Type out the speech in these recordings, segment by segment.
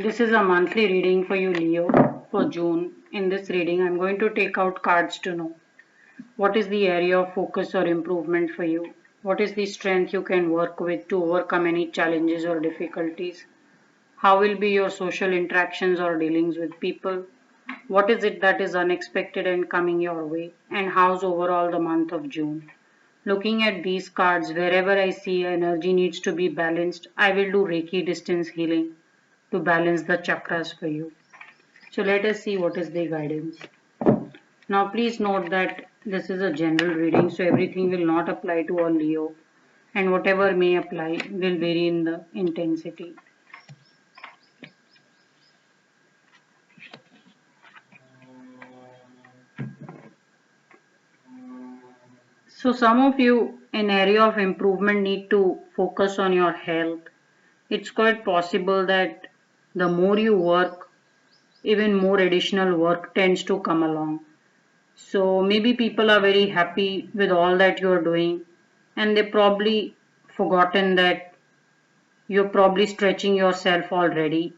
This is a monthly reading for you, Leo, for June. In this reading, I'm going to take out cards to know what is the area of focus or improvement for you. What is the strength you can work with to overcome any challenges or difficulties? How will be your social interactions or dealings with people? What is it that is unexpected and coming your way? And how's overall the month of June? Looking at these cards, wherever I see energy needs to be balanced, I will do Reiki distance healing to balance the chakras for you. So let us see what is the guidance. Now please note that this is a general reading, so everything will not apply to all Leo, and whatever may apply will vary in the intensity. So some of you in area of improvement need to focus on your health. It's quite possible that the more you work, even more additional work tends to come along. So maybe people are very happy with all that you're doing, and they probably forgotten that you're probably stretching yourself already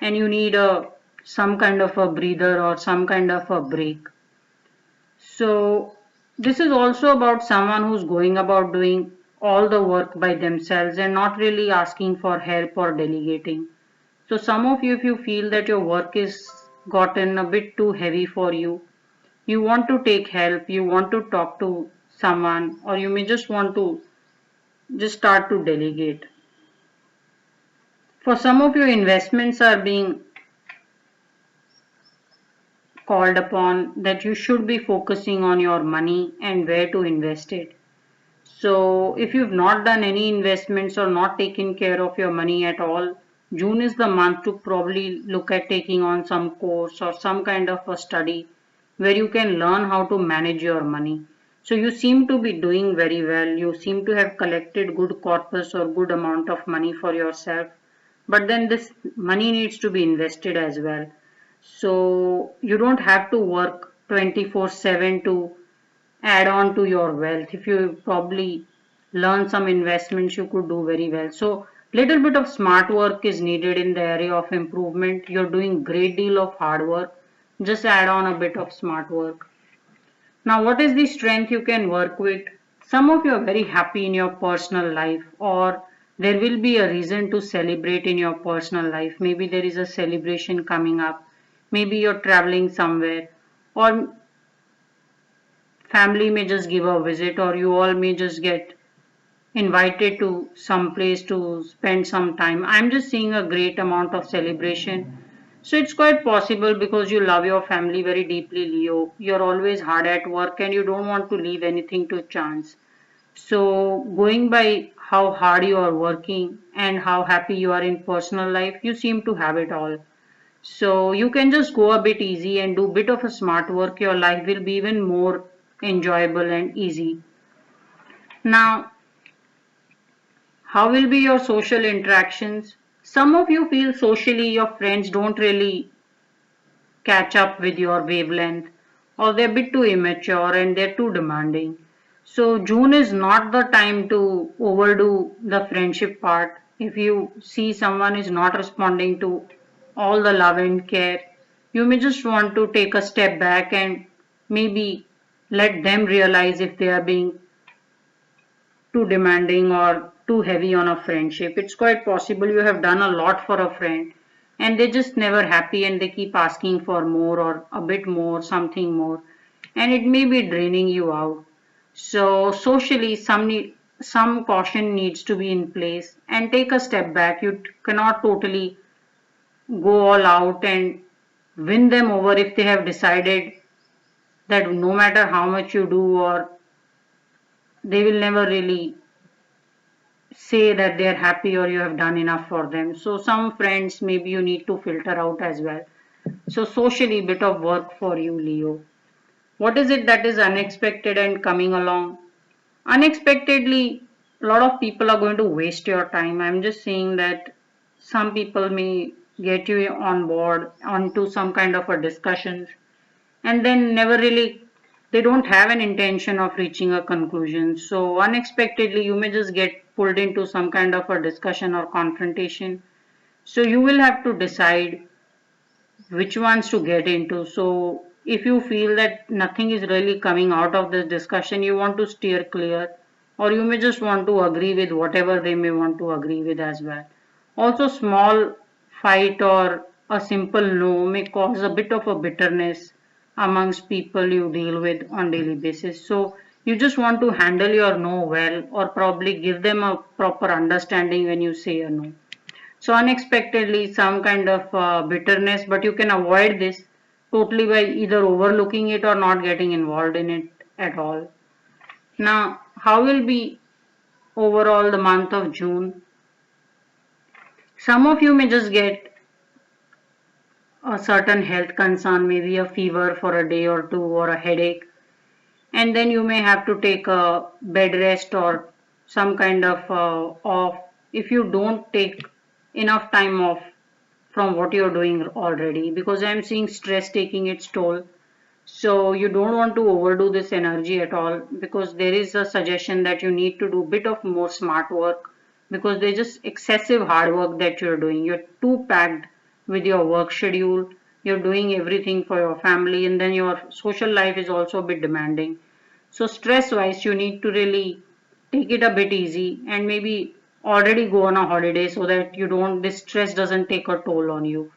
and you need a some kind of a breather or some kind of a break. So this is also about someone who's going about doing all the work by themselves and not really asking for help or delegating. So some of you, if you feel that your work is gotten a bit too heavy for you, you want to take help, you want to talk to someone, or you may just want to just start to delegate. For some of you, investments are being called upon that you should be focusing on your money and where to invest it. So if you've not done any investments or not taken care of your money at all, June is the month to probably look at taking on some course or some kind of a study where you can learn how to manage your money. So you seem to be doing very well. You seem to have collected good corpus or good amount of money for yourself. But then this money needs to be invested as well. So you don't have to work 24/7 to add on to your wealth. If you probably learn some investments, you could do very well. So little bit of smart work is needed in the area of improvement. You're doing great deal of hard work. Just add on a bit of smart work. Now, what is the strength you can work with? Some of you are very happy in your personal life, or there will be a reason to celebrate in your personal life. Maybe there is a celebration coming up. Maybe you're traveling somewhere, or family may just give a visit, or you all may just get invited to some place to spend some time. I'm just seeing a great amount of celebration. So it's quite possible because you love your family very deeply, Leo. You're always hard at work and you don't want to leave anything to chance. So going by how hard you are working and how happy you are in personal life, you seem to have it all. So you can just go a bit easy and do a bit of a smart work. Your life will be even more enjoyable and easy. Now, how will be your social interactions? Some of you feel socially your friends don't really catch up with your wavelength, or they're a bit too immature and they're too demanding. So June is not the time to overdo the friendship part. If you see someone is not responding to all the love and care, you may just want to take a step back and maybe let them realize if they are being too demanding or too heavy on a friendship. It's quite possible you have done a lot for a friend and they're just never happy and they keep asking for more or a bit more, something more, and it may be draining you out. So socially, some caution needs to be in place and take a step back. You cannot totally go all out and win them over if they have decided that no matter how much you do or they will never really say that they are happy or you have done enough for them. So some friends maybe you need to filter out as well. So socially bit of work for you, Leo. What is it that is unexpected and coming along? Unexpectedly, a lot of people are going to waste your time. I'm just saying that some people may get you on board onto some kind of a discussions and then never really they don't have an intention of reaching a conclusion. So unexpectedly you may just get pulled into some kind of a discussion or confrontation So you will have to decide which ones to get into. So if you feel that nothing is really coming out of this discussion, you want to steer clear, or you may just want to agree with whatever they may want to agree with as well. Also, small fight or a simple no may cause a bit of a bitterness amongst people you deal with on daily basis. So you just want to handle your no well, or probably give them a proper understanding when you say a no. So unexpectedly, some kind of bitterness, but you can avoid this totally by either overlooking it or not getting involved in it at all. Now, how will be overall the month of June? Some of you may just get a certain health concern, maybe a fever for a day or two or a headache, and then you may have to take a bed rest or some kind of off if you don't take enough time off from what you're doing already, because I'm seeing stress taking its toll. So you don't want to overdo this energy at all, because there is a suggestion that you need to do a bit of more smart work, because there's just excessive hard work that you're doing. You're too packed with your work schedule. You're doing everything for your family, and then your social life is also a bit demanding. So stress wise, you need to really take it a bit easy and maybe already go on a holiday so that you don't, this stress doesn't take a toll on you.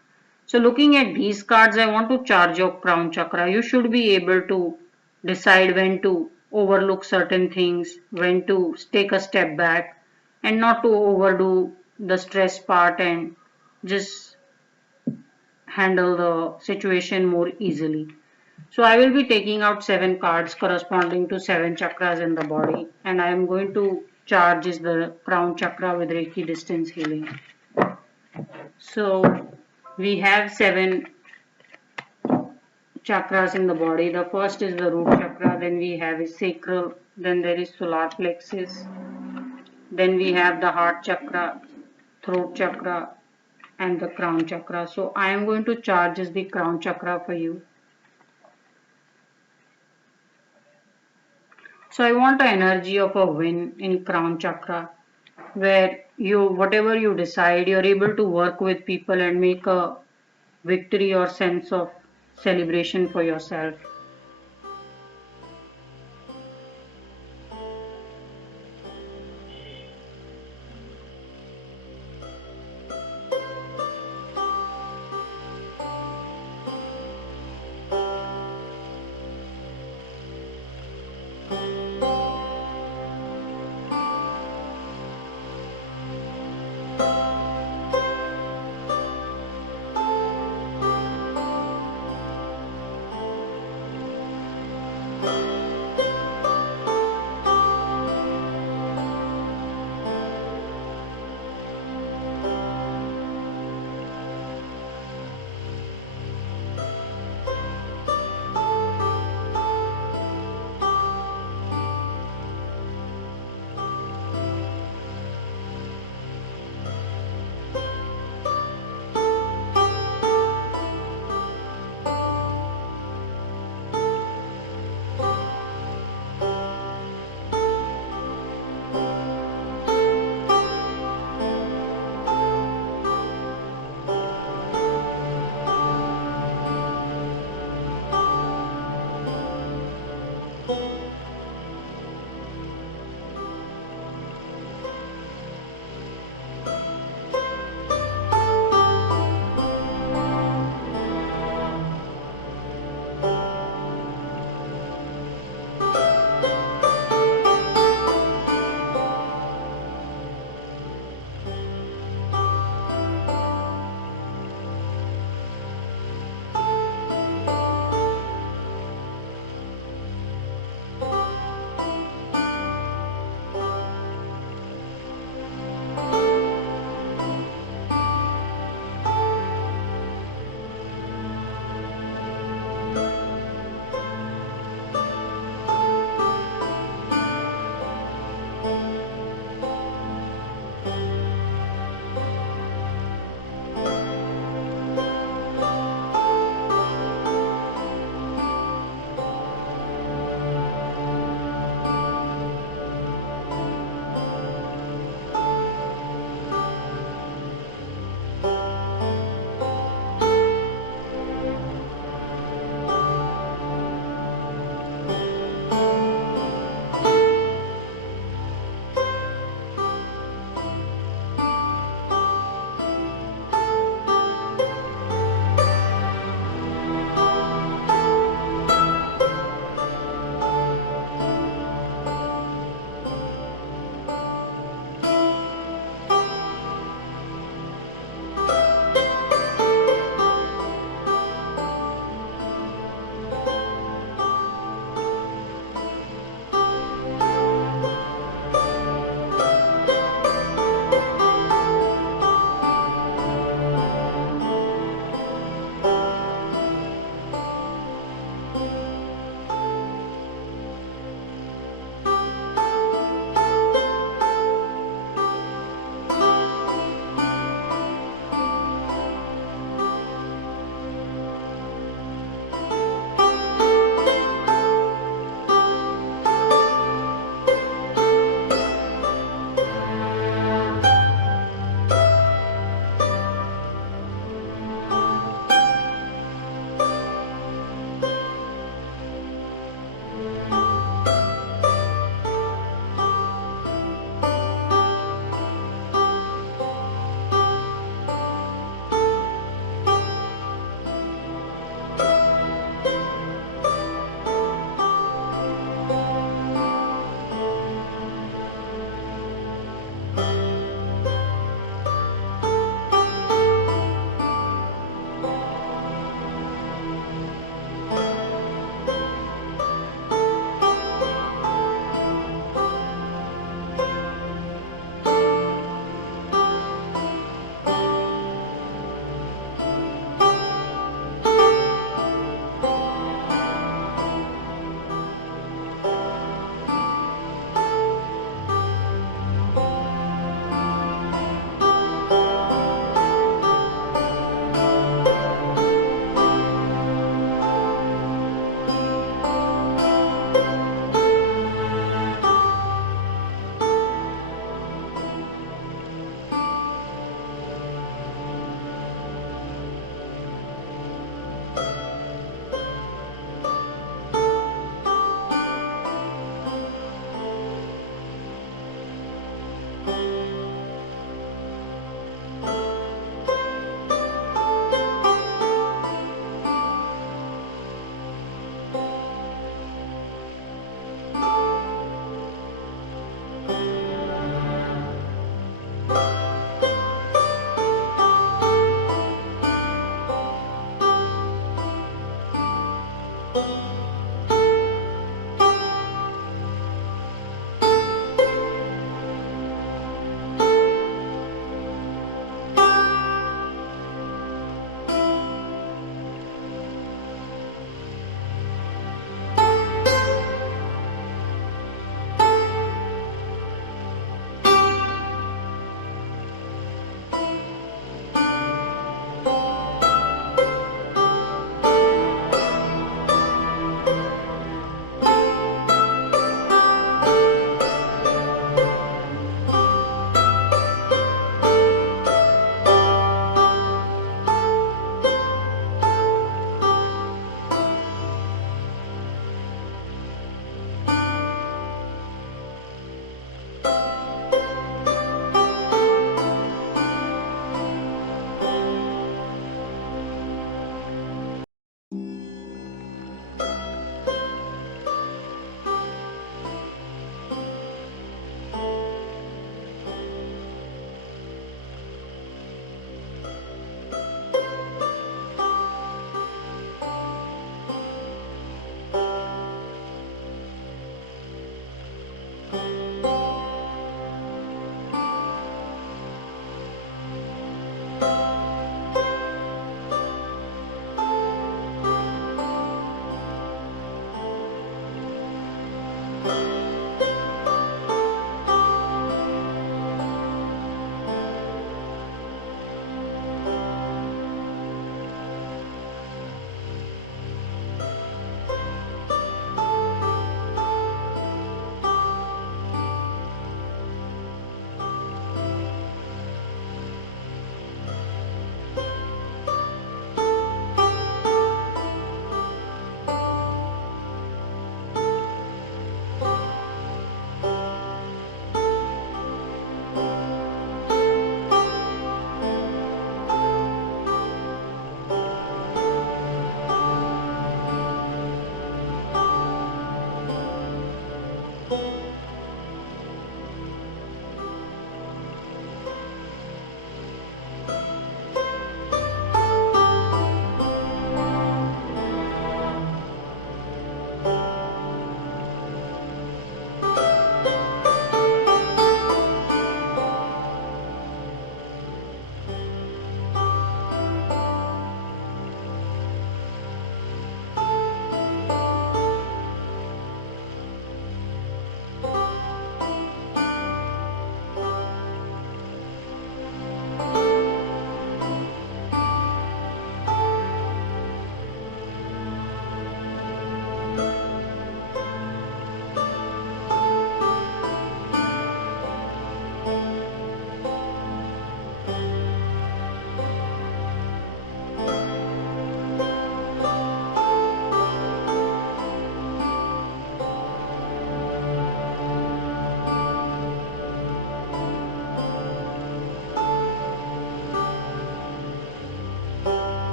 So looking at these cards, I want to charge your crown chakra. You should be able to decide when to overlook certain things, when to take a step back, and not to overdo the stress part and just handle the situation more easily. So I will be taking out 7 cards corresponding to 7 chakras in the body, and I am going to charge is the crown chakra with Reiki distance healing. So we have 7 chakras in the body. The first is the root chakra, then we have is sacral, then there is solar plexus, then we have the heart chakra, throat chakra, and the crown chakra. So I am going to charge as the crown chakra for you. So I want the energy of a win in crown chakra, where you, whatever you decide, you're able to work with people and make a victory or sense of celebration for yourself.